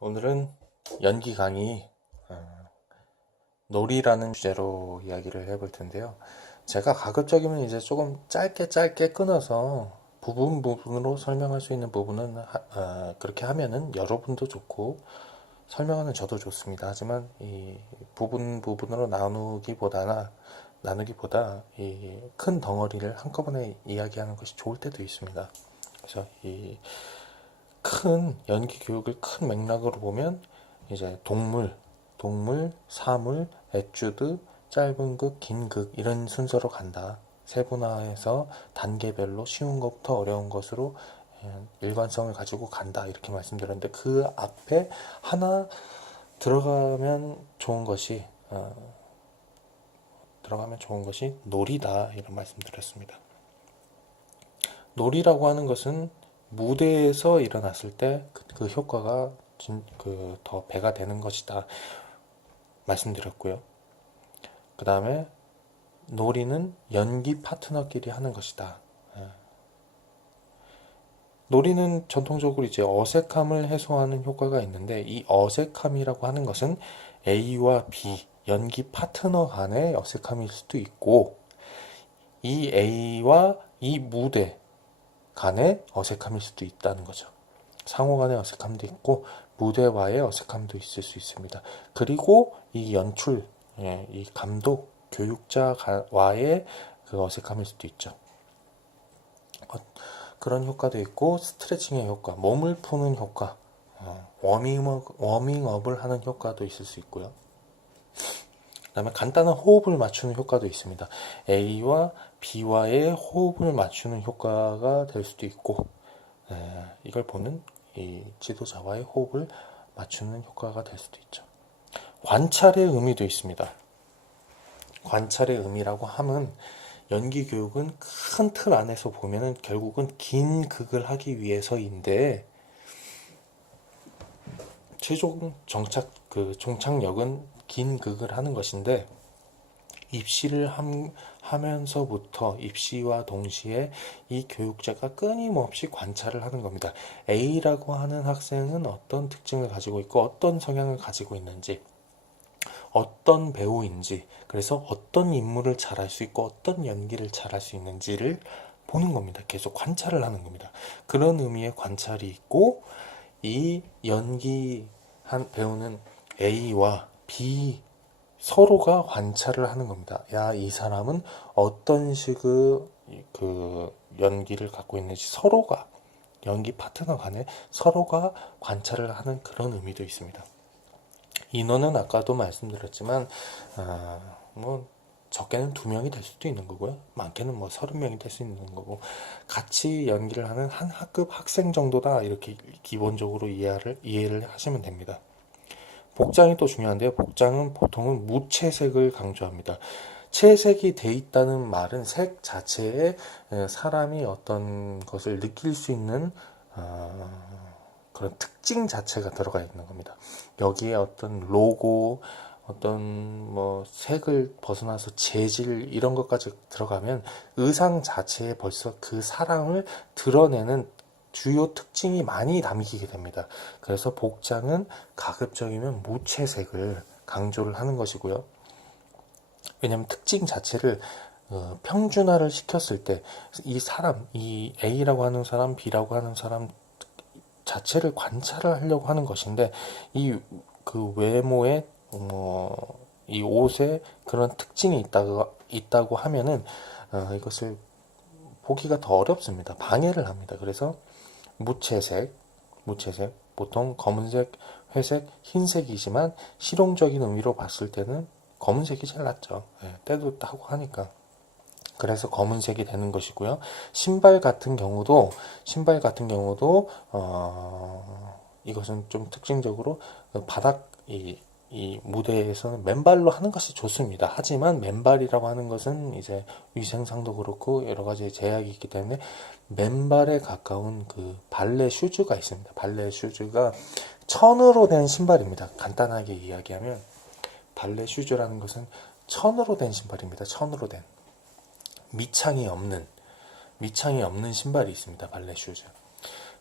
오늘은 연기 강의, 놀이라는 주제로 이야기를 해볼 텐데요. 제가 가급적이면 이제 조금 짧게 끊어서 부분으로 설명할 수 있는 부분은 그렇게 하면은 여러분도 좋고 설명하는 저도 좋습니다. 하지만 이 부분으로 나누기보다 이 큰 덩어리를 한꺼번에 이야기하는 것이 좋을 때도 있습니다. 그래서 이 큰 연기 교육을 큰 맥락으로 보면 이제 동물, 사물, 에튜드, 짧은 극, 긴 극 이런 순서로 간다. 세분화해서 단계별로 쉬운 것부터 어려운 것으로 일관성을 가지고 간다. 이렇게 말씀드렸는데 그 앞에 하나 들어가면 좋은 것이 놀이다. 이런 말씀드렸습니다. 놀이라고 하는 것은 무대에서 일어났을 때 그 효과가 더 배가 되는 것이다 말씀드렸고요. 그 다음에 놀이는 연기 파트너끼리 하는 것이다. 놀이는 전통적으로 이제 어색함을 해소하는 효과가 있는데 이 어색함이라고 하는 것은 A와 B 연기 파트너 간의 어색함일 수도 있고 이 A와 이 무대 간의 어색함일 수도 있다는 거죠. 상호 간의 어색함도 있고 무대와의 어색함도 있을 수 있습니다. 그리고 이 연출, 이 감독, 교육자와의 그 어색함일 수도 있죠. 그런 효과도 있고 스트레칭의 효과, 몸을 푸는 효과, 워밍업을 하는 효과도 있을 수 있고요. 그 다음에 간단한 호흡을 맞추는 효과도 있습니다. A와 B와의 호흡을 맞추는 효과가 될 수도 있고 이걸 보는 이 지도자와의 호흡을 맞추는 효과가 될 수도 있죠. 관찰의 의미도 있습니다. 관찰의 의미라고 하면 연기 교육은 큰 틀 안에서 보면은 결국은 긴 극을 하기 위해서인데 최종 종착역은 긴 극을 하는 것인데 입시를 하면서부터 입시와 동시에 이 교육자가 끊임없이 관찰을 하는 겁니다. A라고 하는 학생은 어떤 특징을 가지고 있고 어떤 성향을 가지고 있는지 어떤 배우인지 그래서 어떤 인물을 잘할 수 있고 어떤 연기를 잘할 수 있는지를 보는 겁니다. 계속 관찰을 하는 겁니다. 그런 의미의 관찰이 있고 이 연기한 배우는 A와 B 서로가 관찰을 하는 겁니다. 야, 이 사람은 어떤 식의 그 연기를 갖고 있는지 서로가 연기 파트너 간에 서로가 관찰을 하는 그런 의미도 있습니다. 인원은 아까도 말씀드렸지만 뭐 적게는 2명이 될 수도 있는 거고요. 많게는 뭐 30명이 될 수 있는 거고 같이 연기를 하는 한 학급 학생 정도다 이렇게 기본적으로 이해를 하시면 됩니다. 복장이 또 중요한데요. 복장은 보통은 무채색을 강조합니다. 채색이 돼 있다는 말은 색 자체에 사람이 어떤 것을 느낄 수 있는 그런 특징 자체가 들어가 있는 겁니다. 여기에 어떤 로고, 어떤 뭐 색을 벗어나서 재질 이런 것까지 들어가면 의상 자체에 벌써 그 사람을 드러내는 주요 특징이 많이 담기게 됩니다. 그래서 복장은 가급적이면 무채색을 강조를 하는 것이고요. 왜냐하면 특징 자체를 평준화를 시켰을 때 이 A라고 하는 사람, B라고 하는 사람 자체를 관찰을 하려고 하는 것인데 이 그 외모에 이 옷에 그런 특징이 있다고 하면은 이것을 보기가 더 어렵습니다. 방해를 합니다. 그래서 무채색 보통 검은색, 회색, 흰색이지만 실용적인 의미로 봤을 때는 검은색이 제일 낫죠. 때도 하고 하니까. 그래서 검은색이 되는 것이고요. 신발 같은 경우도 이것은 좀 특징적으로 바닥 이 무대에서는 맨발로 하는 것이 좋습니다. 하지만 맨발이라고 하는 것은 이제 위생상도 그렇고 여러 가지 제약이 있기 때문에 맨발에 가까운 그 발레 슈즈가 있습니다. 발레 슈즈가 천으로 된 신발입니다. 간단하게 이야기하면 발레 슈즈라는 것은 천으로 된 신발입니다. 천으로 된 밑창이 없는 신발이 있습니다. 발레 슈즈.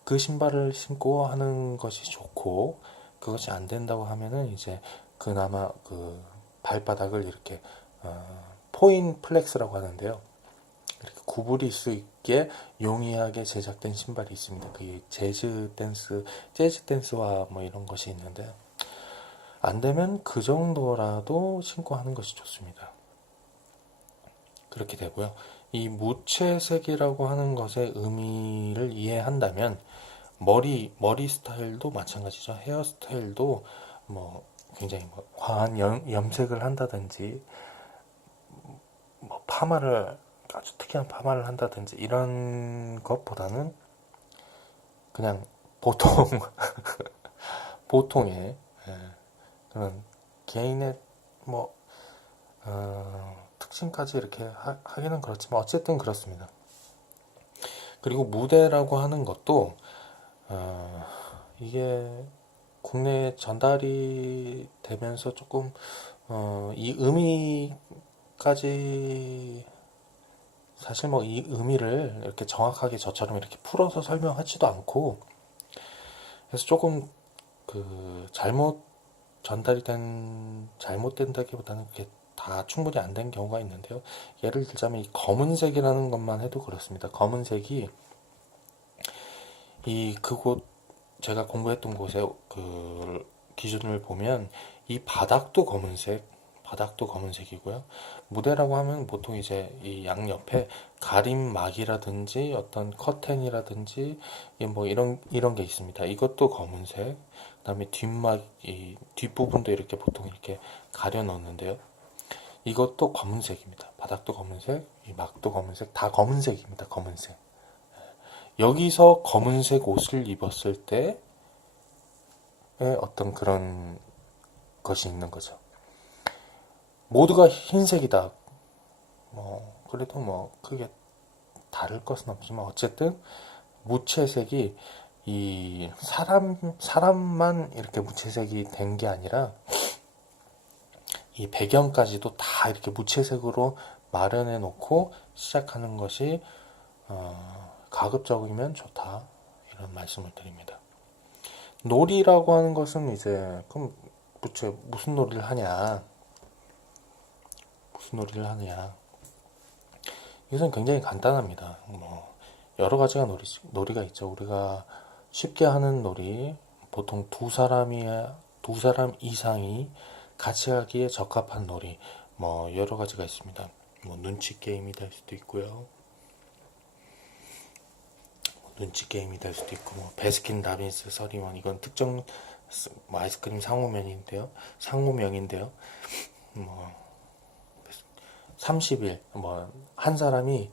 그 신발을 신고 하는 것이 좋고, 그것이 안 된다고 하면은 이제 그나마 그 발바닥을 이렇게 포인 플렉스라고 하는데요. 이렇게 구부릴 수 있게 용이하게 제작된 신발이 있습니다. 그 재즈 댄스와 뭐 이런 것이 있는데, 안 되면 그 정도라도 신고 하는 것이 좋습니다. 그렇게 되고요. 이 무채색이라고 하는 것의 의미를 이해한다면 머리 스타일도 마찬가지죠. 헤어스타일도 뭐 굉장히 뭐 과한 염색을 한다든지 뭐 파마를 아주 특이한 파마를 한다든지 이런 것보다는 그냥 보통 보통의 그런 개인의 뭐 특징까지 이렇게 하기는 그렇지만 어쨌든 그렇습니다. 그리고 무대라고 하는 것도 이게 국내에 전달이 되면서 조금 이 의미까지 사실 뭐 이 의미를 이렇게 정확하게 저처럼 이렇게 풀어서 설명하지도 않고, 그래서 조금 그 잘못된다기보다는 그게 다 충분히 안 된 경우가 있는데요. 예를 들자면 이 검은색이라는 것만 해도 그렇습니다. 검은색이 그곳 제가 공부했던 곳의 그 기준을 보면 이 바닥도 검은색이고요. 무대라고 하면 보통 이제 이 양옆에 가림막이라든지 어떤 커튼이라든지 뭐 이런 게 있습니다. 이것도 검은색. 그다음에 이 뒷부분도 이렇게 보통 이렇게 가려 넣는데요. 이것도 검은색입니다. 바닥도 검은색, 이 막도 검은색, 다 검은색입니다. 검은색. 여기서 검은색 옷을 입었을 때의 어떤 그런 것이 있는 거죠. 모두가 흰색이다. 그래도 뭐 크게 다를 것은 없지만 어쨌든 무채색이 이 사람만 이렇게 무채색이 된 게 아니라 이 배경까지도 다 이렇게 무채색으로 마련해 놓고 시작하는 것이 가급적이면 좋다, 이런 말씀을 드립니다. 놀이라고 하는 것은 이제 그럼 무슨 놀이를 하냐? 이것은 굉장히 간단합니다. 뭐 여러 가지가 놀이가 있죠. 우리가 쉽게 하는 놀이, 보통 두 사람 이상이 같이 하기에 적합한 놀이, 뭐 여러 가지가 있습니다. 뭐 눈치 게임이 될 수도 있고요. 뭐 베스킨 라빈스 서리원, 이건 특정 뭐 아이스크림 상호명인데요. 뭐 30일, 뭐 한 사람이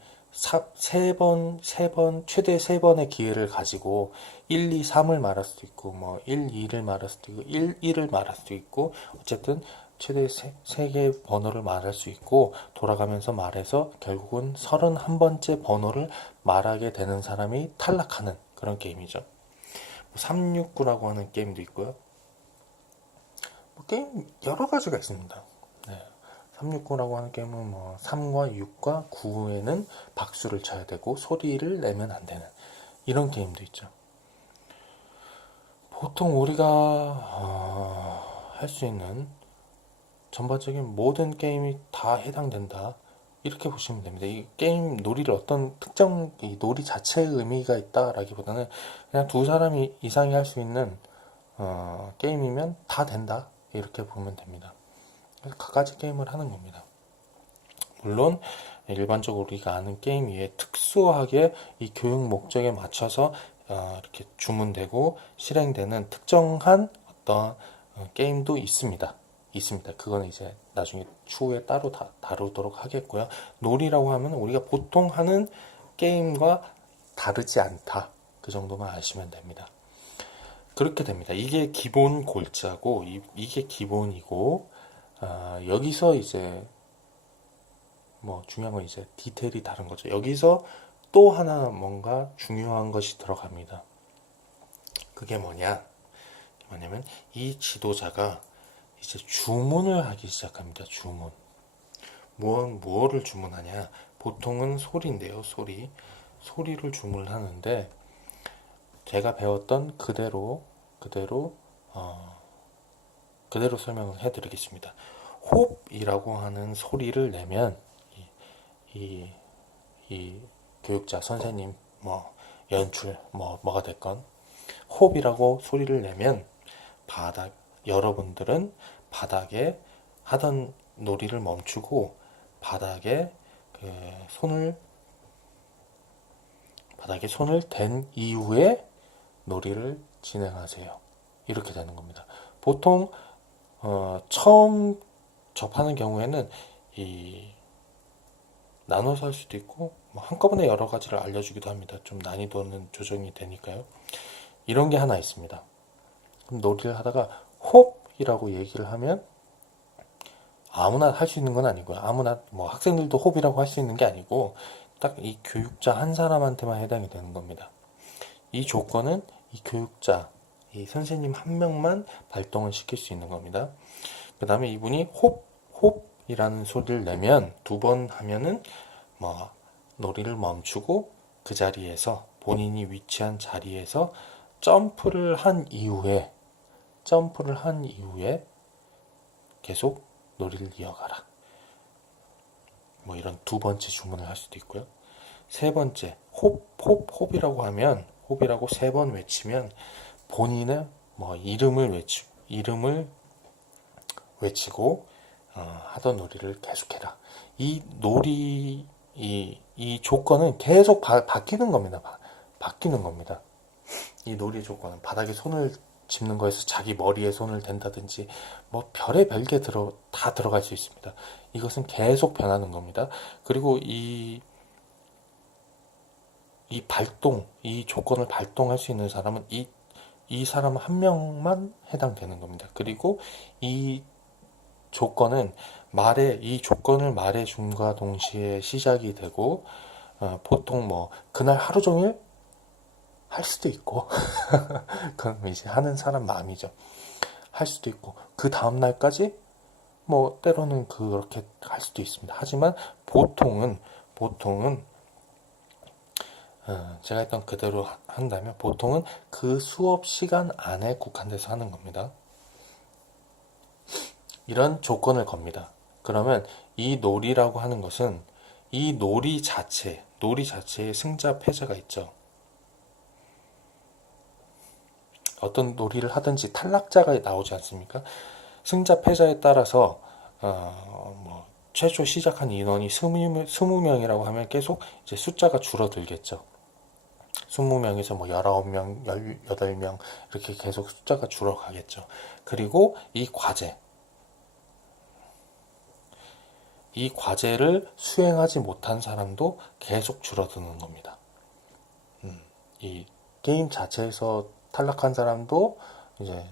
최대 3번의 기회를 가지고 1, 2, 3을 말할 수도 있고, 뭐 1, 2를 말할 수도 있고, 1을 말할 수도 있고, 어쨌든 최대 3개의 번호를 말할 수 있고, 돌아가면서 말해서 결국은 31번째 번호를 말하게 되는 사람이 탈락하는 그런 게임이죠. 369라고 하는 게임도 있고요. 게임 여러 가지가 있습니다. 네. 369라고 하는 게임은 뭐 3과 6과 9에는 박수를 쳐야 되고 소리를 내면 안 되는 이런 게임도 있죠. 보통 우리가 할 수 있는 전반적인 모든 게임이 다 해당된다, 이렇게 보시면 됩니다. 이 게임 놀이를 어떤 특정 이 놀이 자체의 의미가 있다라기보다는 그냥 두 사람 이상이 할 수 있는 게임이면 다 된다, 이렇게 보면 됩니다. 갖가지 게임을 하는 겁니다. 물론 일반적으로 우리가 아는 게임 외에 특수하게 이 교육 목적에 맞춰서 이렇게 주문되고 실행되는 특정한 어떤 게임도 있습니다. 그거는 이제 나중에 추후에 따로 다루도록 하겠고요. 놀이라고 하면 우리가 보통 하는 게임과 다르지 않다, 그 정도만 아시면 됩니다. 그렇게 됩니다. 이게 기본 골자고 이게 기본이고, 여기서 이제 뭐 중요한 건 이제 디테일이 다른 거죠. 여기서 또 하나 뭔가 중요한 것이 들어갑니다. 그게 뭐냐면 이 지도자가 이제 주문을 하기 시작합니다. 주문. 무엇을 주문하냐? 보통은 소리인데요. 소리를 주문을 하는데 제가 배웠던 그대로 그대로 설명을 해드리겠습니다. 호흡이라고 하는 소리를 내면 이, 이 교육자, 선생님, 연출, 뭐가 됐건 호흡이라고 소리를 내면 여러분들은 바닥에 하던 놀이를 멈추고 바닥에 손을 댄 이후에 놀이를 진행하세요. 이렇게 되는 겁니다. 보통 처음 접하는 경우에는 나눠서 할 수도 있고 한꺼번에 여러 가지를 알려주기도 합니다. 좀 난이도는 조정이 되니까요. 이런 게 하나 있습니다. 그럼 놀이를 하다가 호흡이라고 얘기를 하면 아무나 할 수 있는 건 아니고요. 아무나 학생들도 호흡이라고 할 수 있는 게 아니고 딱 이 교육자 한 사람한테만 해당이 되는 겁니다. 이 조건은 이 교육자, 이 선생님 한 명만 발동을 시킬 수 있는 겁니다. 그 다음에 이분이 호흡이라는 소리를 내면 2번 하면은 놀이를 멈추고 그 자리에서 본인이 위치한 자리에서 점프를 한 이후에 계속 놀이를 이어가라. 이런 2번째 주문을 할 수도 있고요. 3번째 호흡이라고 하면 호흡이라고 3번 외치면 본인의 이름을 외치고 하던 놀이를 계속해라. 이 조건은 계속 바뀌는 겁니다. 바뀌는 겁니다. 이 놀이 조건은 바닥에 손을 짚는 거에서 자기 머리에 손을 댄다든지 별의 별게 다 들어갈 수 있습니다. 이것은 계속 변하는 겁니다. 그리고 이 조건을 발동할 수 있는 사람은 이 사람 한 명만 해당되는 겁니다. 그리고 이 조건을 말해줌과 동시에 시작이 되고 보통 그날 하루 종일 할 수도 있고 그건 이제 하는 사람 마음이죠. 할 수도 있고 그 다음 날까지 때로는 그렇게 할 수도 있습니다. 하지만 보통은 제가 했던 그대로 한다면 보통은 그 수업 시간 안에 국한돼서 하는 겁니다. 이런 조건을 겁니다. 그러면 이 놀이라고 하는 것은 이 놀이 자체에 승자 패자가 있죠. 어떤 놀이를 하든지 탈락자가 나오지 않습니까? 승자 패자에 따라서 최초 시작한 인원이 20명이라고 하면 계속 이제 숫자가 줄어들겠죠. 20명에서 19명, 18명 이렇게 계속 숫자가 줄어가겠죠. 그리고 이 과제를 수행하지 못한 사람도 계속 줄어드는 겁니다. 이 게임 자체에서 탈락한 사람도 이제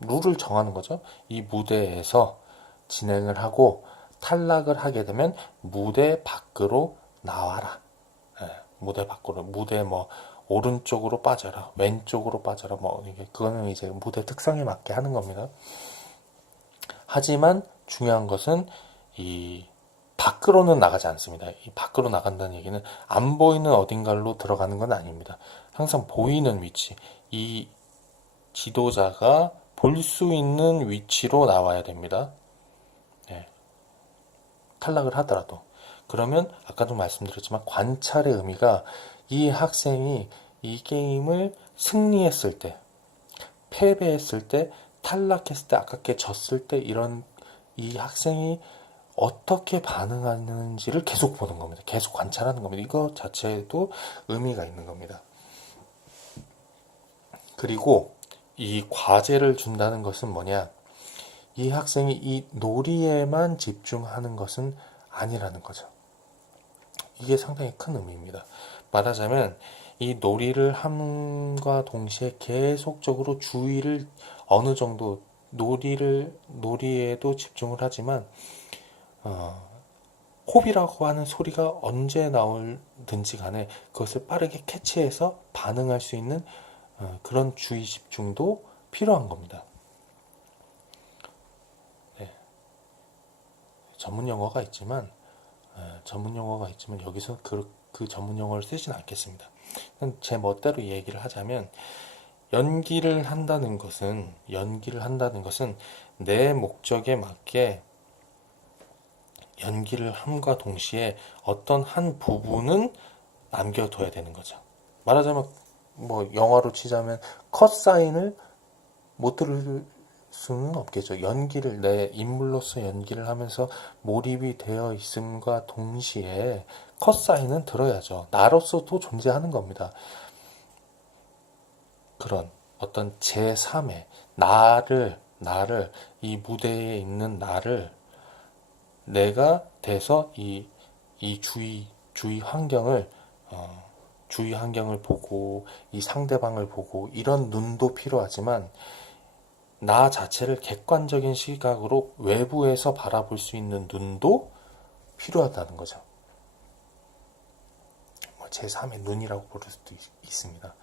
룰을 정하는 거죠. 이 무대에서 진행을 하고 탈락을 하게 되면 무대 밖으로 나와라. 무대 밖으로, 오른쪽으로 빠져라, 왼쪽으로 빠져라, 그거는 이제 무대 특성에 맞게 하는 겁니다. 하지만 중요한 것은 이 밖으로는 나가지 않습니다. 이 밖으로 나간다는 얘기는 안 보이는 어딘가로 들어가는 건 아닙니다. 항상 보이는 위치, 이 지도자가 볼 수 있는 위치로 나와야 됩니다. 탈락을 하더라도. 그러면 아까도 말씀드렸지만 관찰의 의미가 이 학생이 이 게임을 승리했을 때, 패배했을 때, 탈락했을 때, 아깝게 졌을 때 이 학생이 어떻게 반응하는지를 계속 보는 겁니다. 계속 관찰하는 겁니다. 이거 자체에도 의미가 있는 겁니다. 그리고 이 과제를 준다는 것은 뭐냐? 이 학생이 이 놀이에만 집중하는 것은 아니라는 거죠. 이게 상당히 큰 의미입니다. 말하자면 이 놀이를 함과 동시에 계속적으로 주의를 어느 정도 놀이에도 집중을 하지만 호비라고 하는 소리가 언제 나올든지 간에 그것을 빠르게 캐치해서 반응할 수 있는 그런 주의 집중도 필요한 겁니다. 네. 전문 용어가 있지만 여기서 그 전문 용어를 쓰진 않겠습니다. 제 멋대로 얘기를 하자면 연기를 한다는 것은 내 목적에 맞게 연기를 함과 동시에 어떤 한 부분은 남겨둬야 되는 거죠. 말하자면 뭐 영화로 치자면 컷 사인을 못 들을 수는 없겠죠. 연기를 내 인물로서 연기를 하면서 몰입이 되어 있음과 동시에 컷 사인은 들어야죠. 나로서도 존재하는 겁니다. 그런 어떤 제3의 나를 이 무대에 있는 나를 내가 돼서 이 주위 환경을 주위 환경을 보고 이 상대방을 보고 이런 눈도 필요하지만 나 자체를 객관적인 시각으로 외부에서 바라볼 수 있는 눈도 필요하다는 거죠. 제3의 눈이라고 부를 수도 있습니다.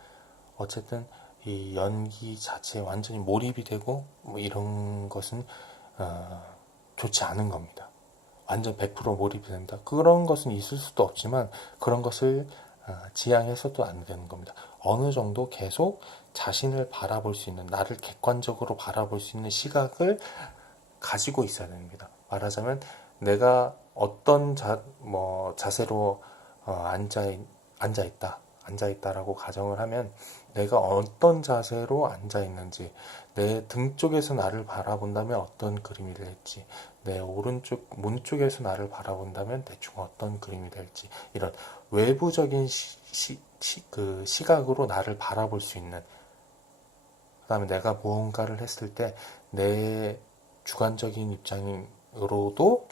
어쨌든 이 연기 자체에 완전히 몰입이 되고 뭐 이런 것은 좋지 않은 겁니다. 완전 100% 몰입이 됩니다. 그런 것은 있을 수도 없지만 그런 것을 지향해서도 안 되는 겁니다. 어느 정도 계속 자신을 바라볼 수 있는, 나를 객관적으로 바라볼 수 있는 시각을 가지고 있어야 됩니다. 말하자면 내가 어떤 자세로 앉아있다라고 가정을 하면 내가 어떤 자세로 앉아있는지, 내 등 쪽에서 나를 바라본다면 어떤 그림이 될지, 내 오른쪽 문 쪽에서 나를 바라본다면 대충 어떤 그림이 될지, 이런 외부적인 그 시각으로 나를 바라볼 수 있는, 그 다음에 내가 무언가를 했을 때 내 주관적인 입장으로도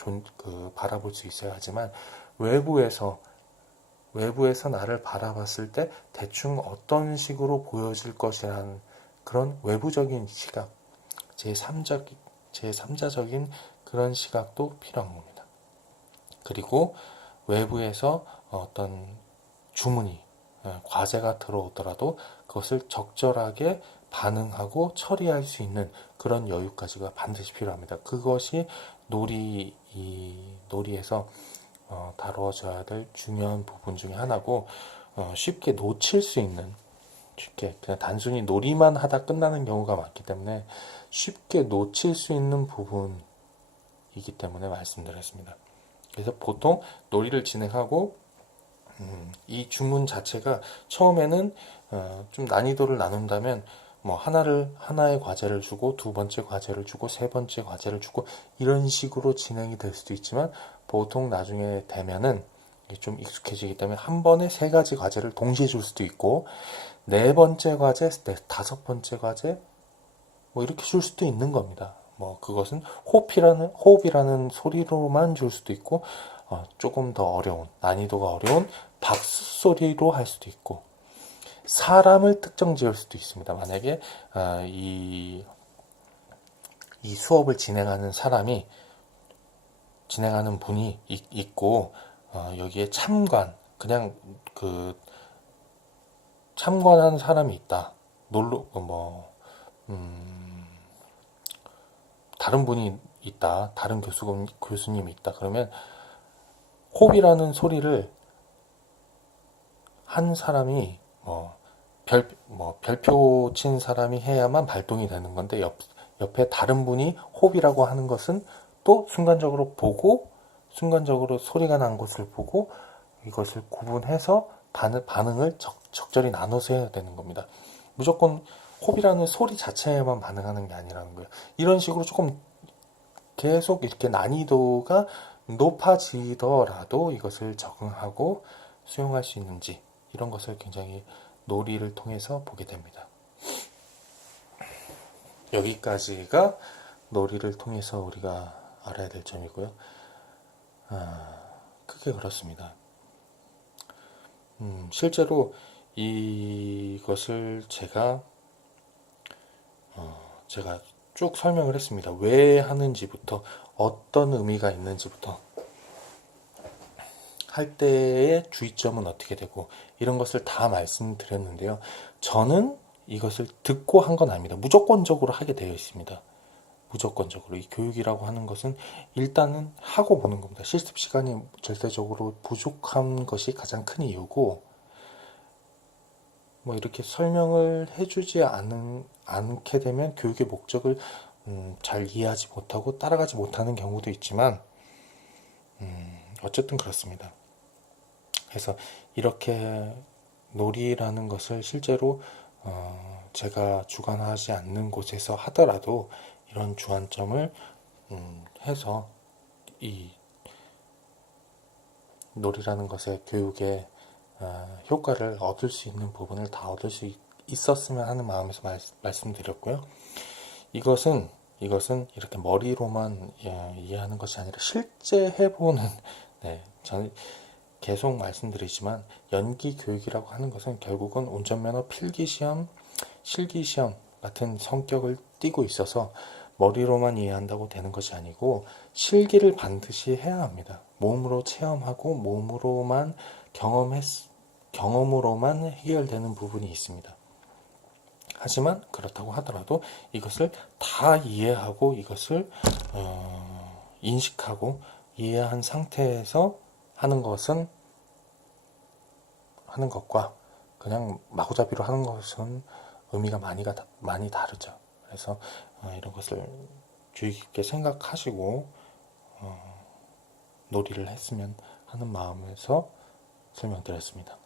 바라볼 수 있어야 하지만 외부에서 나를 바라봤을 때 대충 어떤 식으로 보여질 것이라는 그런 외부적인 시각, 제3자적인 그런 시각도 필요한 겁니다. 그리고 외부에서 어떤 주문이, 과제가 들어오더라도 그것을 적절하게 반응하고 처리할 수 있는 그런 여유까지가 반드시 필요합니다. 그것이 놀이에서 다루어져야 될 중요한 부분 중에 하나고, 쉽게 놓칠 수 있는, 그냥 단순히 놀이만 하다 끝나는 경우가 많기 때문에 쉽게 놓칠 수 있는 부분이기 때문에 말씀드렸습니다. 그래서 보통 놀이를 진행하고 이 주문 자체가 처음에는 좀 난이도를 나눈다면 뭐 하나의 과제를 주고 두 번째 과제를 주고 세 번째 과제를 주고 이런 식으로 진행이 될 수도 있지만, 보통 나중에 되면은 좀 익숙해지기 때문에 한 번에 세 가지 과제를 동시에 줄 수도 있고, 네 번째 과제, 다섯 번째 과제 뭐 이렇게 줄 수도 있는 겁니다. 뭐 그것은 호흡이라는 소리로만 줄 수도 있고, 조금 더 어려운, 난이도가 어려운 박수 소리로 할 수도 있고, 사람을 특정 지을 수도 있습니다. 만약에 이 수업을 진행하는 분이 있고, 여기에 그냥 참관하는 사람이 있다. 다른 분이 있다. 다른 교수님이 있다. 그러면 호흡이라는 소리를 한 사람이 별표 친 사람이 해야만 발동이 되는 건데, 옆에 다른 분이 호흡이라고 하는 것은 또 순간적으로 소리가 난 것을 보고 이것을 구분해서 반응을 적절히 나눠서 해야 되는 겁니다. 무조건 호흡이라는 소리 자체에만 반응하는 게 아니라는 거예요. 이런 식으로 조금 계속 이렇게 난이도가 높아지더라도 이것을 적응하고 수용할 수 있는지, 이런 것을 굉장히 놀이를 통해서 보게 됩니다. 여기까지가 놀이를 통해서 우리가 알아야 될 점이고요. 크게 그렇습니다. 실제로 이것을 제가 쭉 설명을 했습니다. 왜 하는지부터, 어떤 의미가 있는지부터, 할 때의 주의점은 어떻게 되고, 이런 것을 다 말씀드렸는데요. 저는 이것을 듣고 한 건 아닙니다. 무조건적으로 하게 되어 있습니다. 무조건적으로. 이 교육이라고 하는 것은 일단은 하고 보는 겁니다. 실습 시간이 절대적으로 부족한 것이 가장 큰 이유고, 뭐 이렇게 설명을 해주지 않게 되면 교육의 목적을 잘 이해하지 못하고 따라가지 못하는 경우도 있지만 어쨌든 그렇습니다. 그래서 이렇게 놀이라는 것을 실제로 제가 주관하지 않는 곳에서 하더라도 이런 주안점을 해서 이 놀이라는 것의 교육에 효과를 얻을 수 있는 부분을 다 얻을 수 있었으면 하는 마음에서 말씀드렸고요. 이것은 이렇게 머리로만 이해하는 것이 아니라 실제 해보는 네, 저는 계속 말씀드리지만 연기 교육이라고 하는 것은 결국은 운전면허 필기시험, 실기시험 같은 성격을 띠고 있어서 머리로만 이해한다고 되는 것이 아니고 실기를 반드시 해야 합니다. 몸으로 체험하고 몸으로만 경험으로만 해결되는 부분이 있습니다. 하지만 그렇다고 하더라도 이것을 다 이해하고 이것을 인식하고 이해한 상태에서 하는 것과 그냥 마구잡이로 하는 것은 의미가 많이 다르죠. 그래서 이런 것을 주의 깊게 생각하시고 놀이를 했으면 하는 마음에서 설명드렸습니다.